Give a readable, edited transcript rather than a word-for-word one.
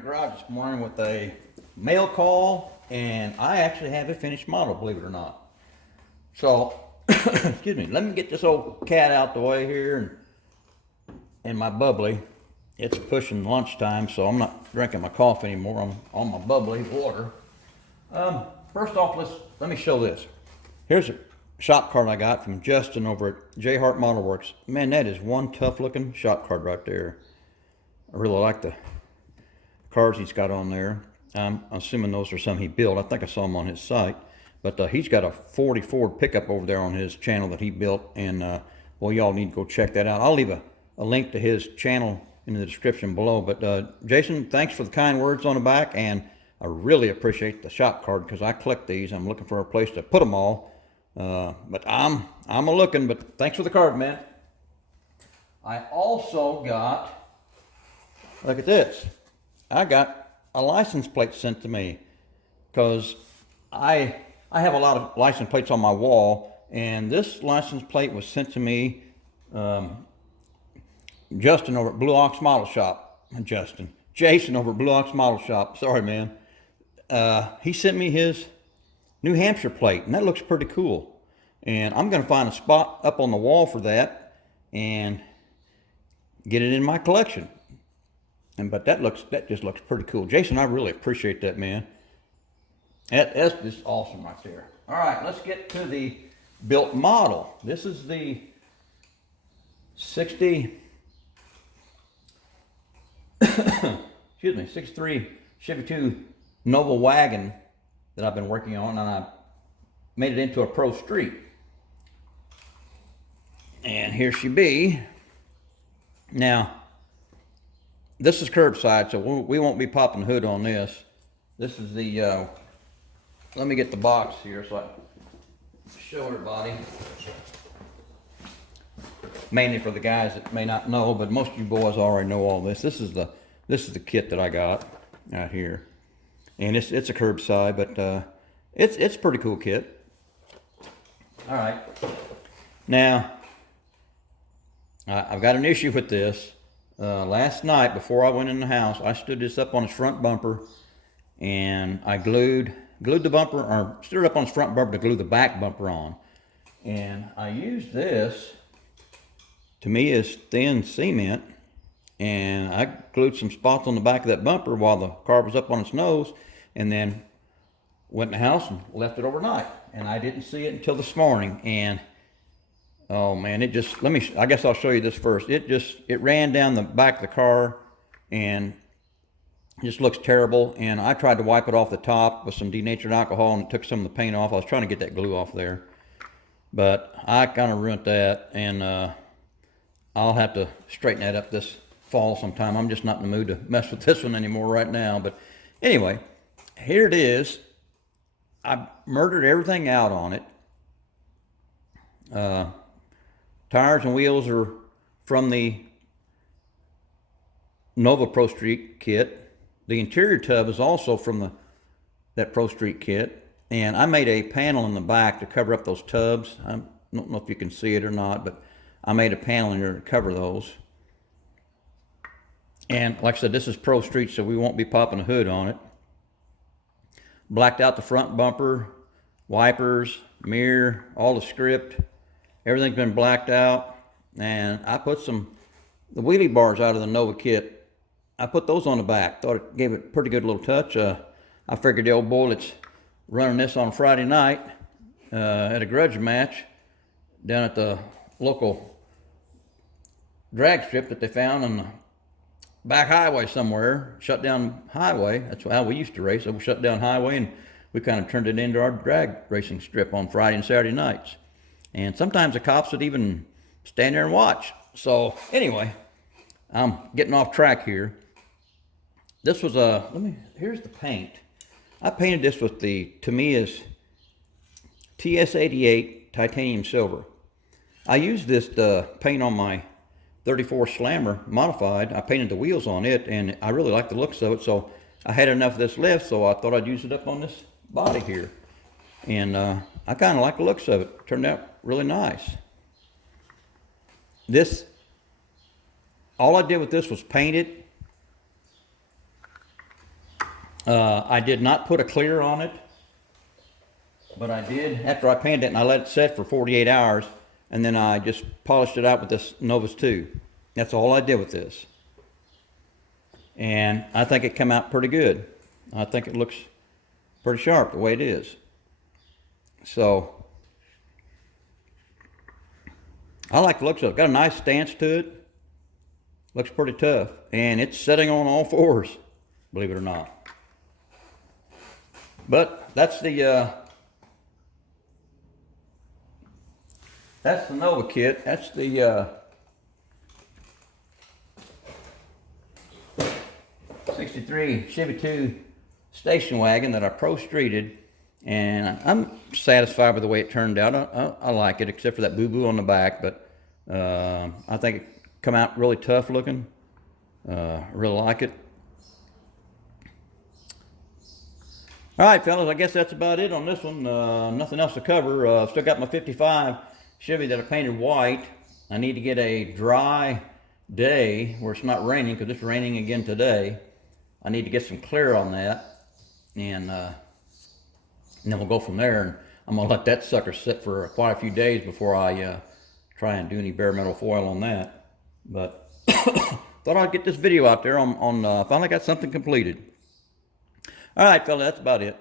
the garage this morning with a mail call, and I actually have a finished model, believe it or not. So, excuse me, let me get this old cat out the way here, and my bubbly. It's pushing lunchtime, so I'm not drinking my coffee anymore. I'm on my bubbly water. First off, let me show this. Here's a shop card I got from Justin over at J Hart Model Works. Man, that is one tough looking shop card right there. I really like the cars he's got on there. I'm assuming those are some he built. I think I saw them on his site. But he's got a 40 Ford pickup over there on his channel that he built. And, well, y'all need to go check that out. I'll leave a link to his channel in the description below. But, Jason, thanks for the kind words on the back. And I really appreciate the shop card because I collect these. I'm looking for a place to put them all. But I'm a-looking. But thanks for the card, man. I also got, look at this. I got a license plate sent to me because I have a lot of license plates on my wall, and this license plate was sent to me. Justin over at Blue Ox Model Shop. Jason over at Blue Ox Model Shop. Sorry, man. He sent me his New Hampshire plate, and that looks pretty cool. And I'm going to find a spot up on the wall for that and get it in my collection. But that just looks pretty cool. Jason, I really appreciate that, man. That's just awesome right there. All right, let's get to the built model. This is the 63 Chevy 2 Nova Wagon that I've been working on, and I made it into a Pro Street. And here she be. Now, this is curbside, so we won't be popping the hood on this. This is the, let me get the box here so I can show everybody. Mainly for the guys that may not know, but most of you boys already know all this. This is the kit that I got out here. And it's a curbside, but it's a pretty cool kit. All right. Now, I've got an issue with this. Last night, before I went in the house, I stood this up on its front bumper, and I glued the bumper, or stood it up on its front bumper to glue the back bumper on. And I used this, to me, is thin cement, and I glued some spots on the back of that bumper while the car was up on its nose, and then went in the house and left it overnight. And I didn't see it until this morning, and oh man, it just, I guess I'll show you this first. It ran down the back of the car and it just looks terrible. And I tried to wipe it off the top with some denatured alcohol and it took some of the paint off. I was trying to get that glue off there, but I kind of ruined that, and I'll have to straighten that up this fall sometime. I'm just not in the mood to mess with this one anymore right now. But anyway, here it is. I murdered everything out on it. Tires and wheels are from the Nova Pro Street kit. The interior tub is also from that Pro Street kit. And I made a panel in the back to cover up those tubs. I don't know if you can see it or not, but I made a panel in here to cover those. And like I said, this is Pro Street, so we won't be popping a hood on it. Blacked out the front bumper, wipers, mirror, all the script. Everything's been blacked out, and I put the wheelie bars out of the Nova kit. I put those on the back. Thought it gave it a pretty good little touch. I figured the old boy that's running this on Friday night at a grudge match down at the local drag strip that they found on the back highway somewhere, shut down highway. That's how we used to race. So we shut down highway, and we kind of turned it into our drag racing strip on Friday and Saturday nights. And sometimes the cops would even stand there and watch. So anyway, I'm getting off track here. This was here's the paint. I painted this with the Tamiya's TS88 titanium silver. I used this to paint on my 34 Slammer modified. I painted the wheels on it, and I really like the looks of it. So I had enough of this left, so I thought I'd use it up on this body here. And I kind of like the looks of it. Turned out really nice. All I did with this was paint it I did not put a clear on it, but I did after I painted it, and I let it set for 48 hours, and then I just polished it out with this Novus 2. That's all I did with this. And I think it came out pretty good. I think it looks pretty sharp the way it is. So I like the looks of it. Got a nice stance to it. Looks pretty tough. And it's sitting on all fours, believe it or not. But that's the Nova kit. That's the 63 Chevy 2 station wagon that I pro-streeted, and I'm satisfied with the way it turned out. I like it, except for that boo-boo on the back, but I think it come out really tough looking. Really like it. All right, fellas, I guess that's about it on this one. Nothing else to cover. Still got my 55 Chevy that I painted white. I need to get a dry day where it's not raining, because it's raining again today. I need to get some clear on that, and then we'll go from there. And I'm gonna let that sucker sit for quite a few days before I try and do any bare metal foil on that. But thought I'd get this video out there on finally got something completed. All right, fella, that's about it.